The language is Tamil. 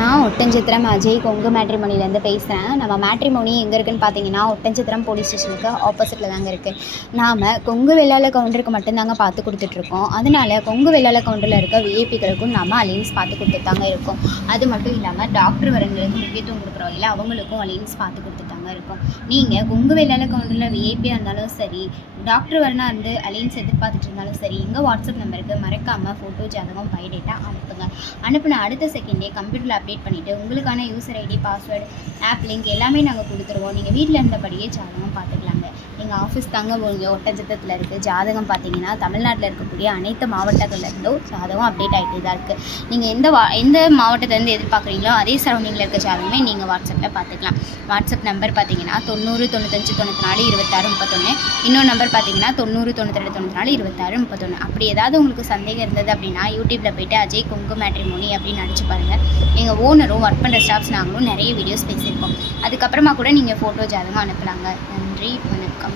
நான் ஒட்டன்சத்திரம் அஜய் கொங்கு மேட்ரிமோனிலேருந்து பேசுகிறேன். நம்ம மேட்ரிமோனி எங்கே இருக்குதுன்னு பார்த்தீங்கன்னா, ஒட்டன்சத்திரம் போலீஸ் ஸ்டேஷனுக்கு ஆப்போசிட்டில் தாங்க இருக்குது. நாம் கொங்கு வெள்ளாள கவுண்டருக்கு மட்டும்தாங்க பார்த்து கொடுத்துட்ருக்கோம். அதனால கொங்கு வெள்ளாள கவுண்டரில் இருக்க விஐபிகளுக்கும் நம்ம அலைன்ஸ் பார்த்து கொடுத்துட்டு தாங்க இருக்கோம். அது மட்டும் இல்லாமல் டாக்டர் வரங்களுக்கு முக்கியத்துவம் கொடுக்குறோம் இல்லை, அவங்களுக்கும் அலைன்ஸ் பார்த்து கொடுத்துட்டு தாங்க இருக்கோம். நீங்கள் கொங்கு வெள்ளாள கவுண்டரில் விஐபியாக இருந்தாலும் சரி, டாக்டர் வரனா இருந்து அலைன்ஸ் எதிர்பார்த்துட்டு இருந்தாலும் சரி, எங்கள் வாட்ஸ்அப் நம்பருக்கு மறக்காமல் ஃபோட்டோ ஜாதகம் பயோடேட்டா அனுப்புங்க. அனுப்பின அடுத்த செகண்டே கம்ப்யூட்டரில் அப்டேட் பண்ணிவிட்டு உங்களுக்கான user ID, password, app link எல்லாமே நாங்கள் கொடுத்துருவோம். நீங்கள் வீட்டில் இருந்தபடியே ஜாதகம் பார்த்துக்கலாங்க. எங்கள் ஆஃபீஸ் தாங்க ஒட்டன்சத்திரத்தில் இருக்குது. ஜாதகம் பார்த்தீங்கன்னா தமிழ்நாட்டில் இருக்கக்கூடிய அனைத்து மாவட்டங்கள்லேருந்தும் ஜாதகம் அப்டேட் ஆகிட்டு தான் இருக்குது. நீங்கள் எந்த மாவட்டத்துலேருந்து எதிர்பார்க்குறீங்களோ அதே சரௌண்டிங்கில் இருக்க ஜாதகமே நீங்கள் வாட்ஸ்அப்பில் பார்த்துக்கலாம். வாட்ஸ்அப் நம்பர் பார்த்தீங்கன்னா 90 95 94 26 31. இன்னொரு நம்பர் பார்த்தீங்கன்னா 90 92 94 26 31. அப்படி ஏதாவது உங்களுக்கு சந்தேகம் இருந்தது அப்படின்னா யூடியூப்பில் போய்ட்டு அஜய் கொங்கு மேட்ரிமோனி அப்படின்னு அடிச்சு பாருங்கள். எங்கள் ஓனரும் ஒர்க் பண்ணுற ஸ்டாஃப்ஸ் நாங்களும் நிறைய வீடியோஸ் பேசியிருக்கோம். அதுக்கப்புறமா கூட நீங்கள் ஃபோட்டோ ஜாதகம் அனுப்பலாங்க. நன்றி, வணக்கம்.